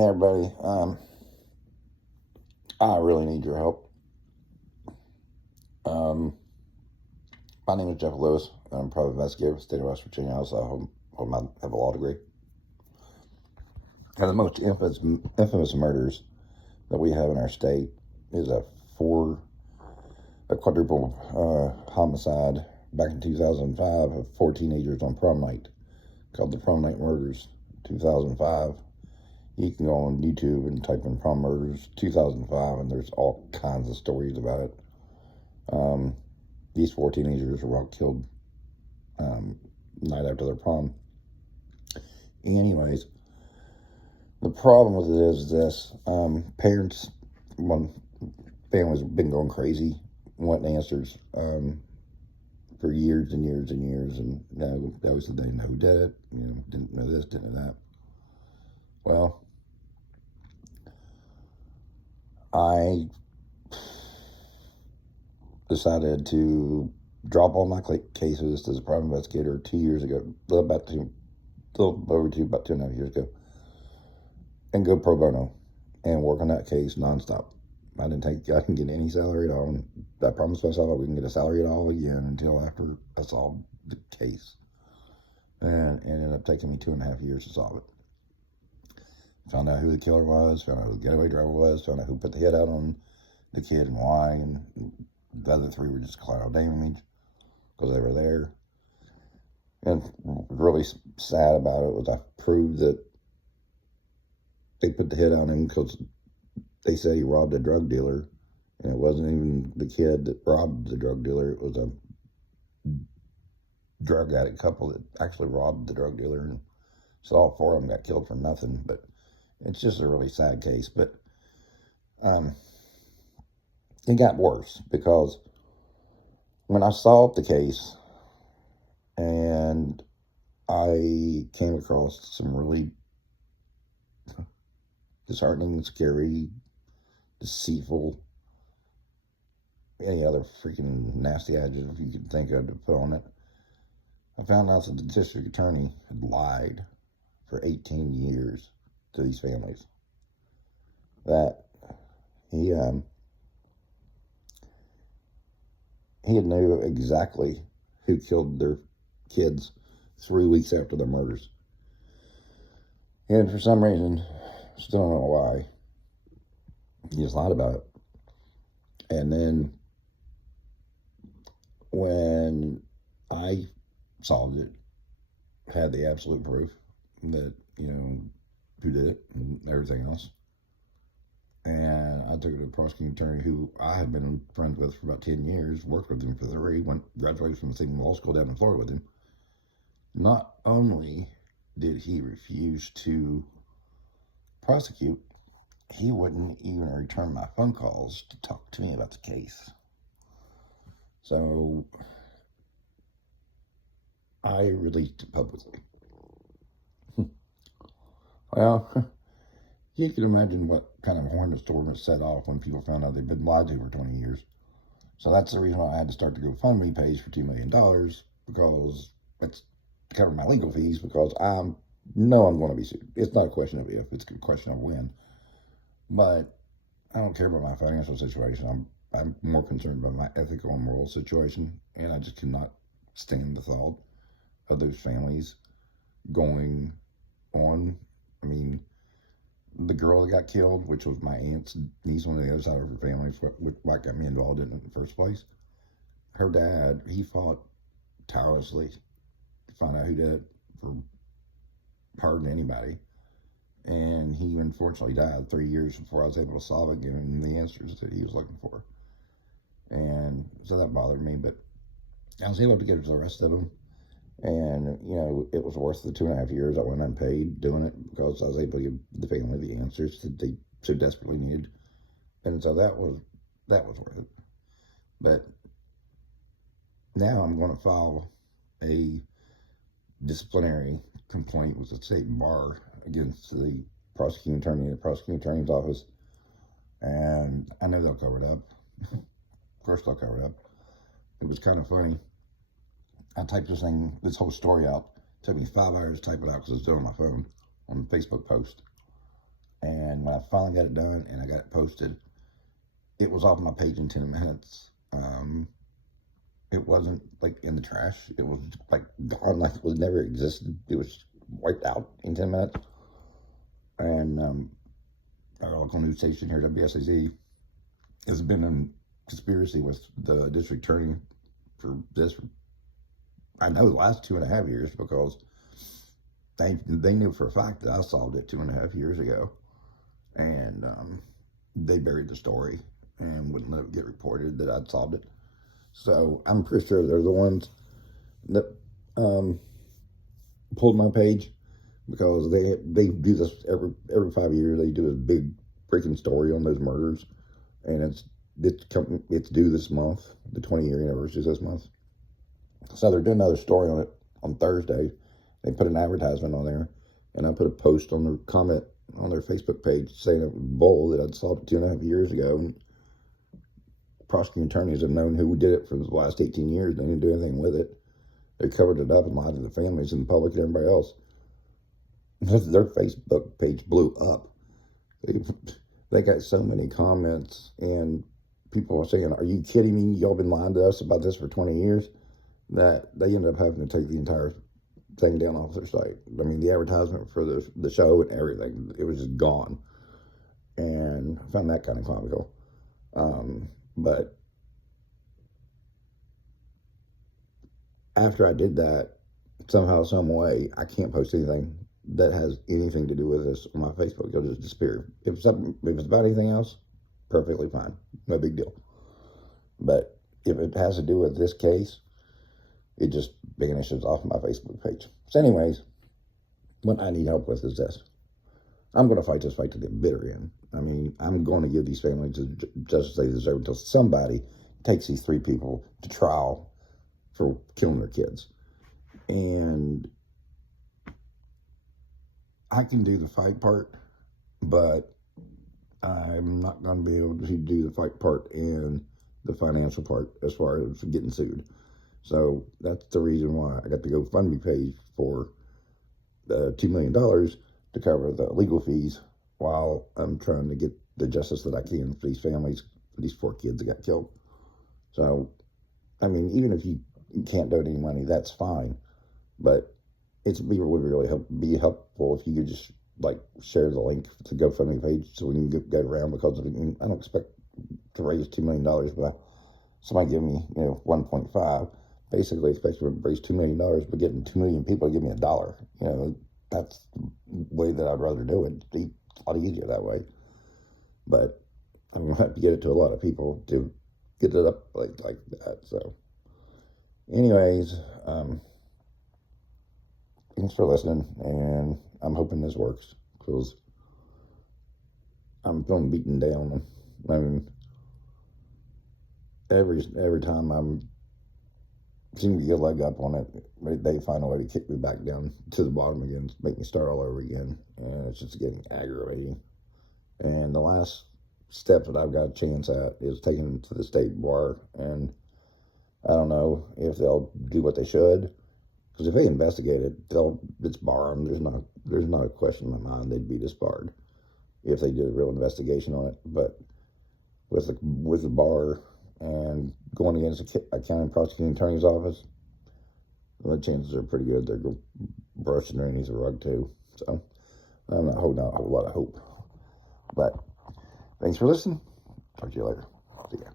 Hey everybody, I really need your help. Um, my name is Jeff Lewis. I'm a private investigator with the state of West Virginia. I also have a law degree. And the most infamous murders that we have in our state is a quadruple homicide back in 2005 of 4 teenagers on prom night, called the Prom Night Murders 2005. You can go on YouTube and type in Prom Murders 2005, and there's all kinds of stories about it. These 4 teenagers were all killed night after their prom. Anyways, the problem with it is this. Parents, families have been going crazy, wanting answers for years and years and years, and they always said they didn't know who did it, didn't know this, didn't know that. Well, I decided to drop all my cases as a private investigator 2 years ago, about 2.5 years ago, and go pro bono and work on that case nonstop. I didn't get any salary at all. And I promised myself I wouldn't get a salary at all again until after I solved the case. And it ended up taking me 2.5 years to solve it. Found out who the killer was, found out who the getaway driver was, found out who put the hit out on the kid and why, and the other 3 were just collateral damage because they were there. And really sad about it was I proved that they put the hit on him because they say he robbed a drug dealer, and it wasn't even the kid that robbed the drug dealer. It was a drug addict couple that actually robbed the drug dealer, and so all 4 of them got killed for nothing. But it's just a really sad case. But it got worse because when I solved the case and I came across some really disheartening, scary, deceitful, any other freaking nasty adjective you could think of to put on it, I found out that the district attorney had lied for 18 years to these families. That he knew exactly who killed their kids 3 weeks after their murders. And for some reason, still don't know why, he just lied about it. And then when I solved it, had the absolute proof that, who did it and everything else. And I took it to the prosecuting attorney who I had been friends with for about 10 years, worked with him for 3, graduated from the same law school down in Florida with him. Not only did he refuse to prosecute, he wouldn't even return my phone calls to talk to me about the case. So I released it publicly. Well, you can imagine what kind of hornet storm was set off when people found out they'd been lied to for 20 years. So that's the reason why I had to start the GoFundMe page for $2 million, because it's to cover my legal fees, because I know I'm going to be sued. It's not a question of if, it's a question of when. But I don't care about my financial situation. I'm more concerned about my ethical and moral situation, and I just cannot stand the thought of those families going on. I mean, the girl that got killed, which was my aunt's niece, one of the other side of her family, what got me involved in it in the first place. Her dad, he fought tirelessly to find out who did it for pardon anybody. And he unfortunately died 3 years before I was able to solve it, giving him the answers that he was looking for. And so that bothered me, but I was able to get to the rest of them. And, it was worth the 2.5 years I went unpaid doing it, because I was able to give the family the answers that they so desperately needed. And so that was worth it. But now I'm going to file a disciplinary complaint with the state bar against the prosecuting attorney at the prosecuting attorney's office. And I know they'll cover it up. Of course they'll cover it up. It was kind of funny. I typed this whole story out. It took me 5 hours to type it out because I was doing it on my phone on a Facebook post. And when I finally got it done and I got it posted, it was off my page in 10 minutes. It wasn't like in the trash. It was like gone, like it was never existed. It was wiped out in 10 minutes. And our local news station here, WSAZ, has been in conspiracy with the district attorney for this, I know, the last 2.5 years, because they knew for a fact that I solved it 2.5 years ago. And they buried the story and wouldn't let it get reported that I'd solved it. So I'm pretty sure they're the ones that pulled my page, because they do this every 5 years. They do a big breaking story on those murders, and it's due this month. The 20-year anniversary is this month. So they're doing another story on it on Thursday. They put an advertisement on there, and I put a post on the comment on their Facebook page saying it was bull, that I'd solved it 2.5 years ago. And prosecuting attorneys have known who did it for the last 18 years. They didn't do anything with it. They covered it up and lied to the families and the public and everybody else. Their Facebook page blew up. They got so many comments, and people are saying, "Are you kidding me? Y'all been lying to us about this for 20 years?" That they ended up having to take the entire thing down off their site. I mean, the advertisement for the show and everything, it was just gone. And I found that kind of comical. But after I did that, somehow, some way, I can't post anything that has anything to do with this on my Facebook. It'll just disappear. If it's about anything else, perfectly fine, no big deal. But if it has to do with this case, it just vanishes off my Facebook page. So anyways, what I need help with is this. I'm going to fight this fight to the bitter end. I mean, I'm going to give these families the justice they deserve until somebody takes these 3 people to trial for killing their kids. And I can do the fight part, but I'm not going to be able to do the fight part and the financial part as far as getting sued. So that's the reason why I got the GoFundMe page for the $2 million to cover the legal fees while I'm trying to get the justice that I can for these families, for these 4 kids that got killed. So, I mean, even if you can't donate any money, that's fine. But it would really be helpful if you could just share the link to the GoFundMe page so we can get around, because I don't expect to raise $2 million, but somebody give me 1.5. Basically expect to raise $2 million, but getting 2 million people to give me $1. That's the way that I'd rather do it. It's a lot easier that way. But I'm going to have to get it to a lot of people to get it up like that. So anyways, thanks for listening, and I'm hoping this works, because I'm feeling beaten down. I mean, every time I'm seem to get a leg up on it, they find a way to kick me back down to the bottom again, make me start all over again, and it's just getting aggravating. And the last step that I've got a chance at is taking them to the state bar, and I don't know if they'll do what they should, because if they investigate it, it's bar them. There's not a question in my mind they'd be disbarred if they did a real investigation on it. But with the bar and going against a county prosecuting attorney's office, the chances are pretty good they're going to brush underneath the rug too. So I'm not holding out a whole lot of hope. But thanks for listening. Talk to you later. See ya.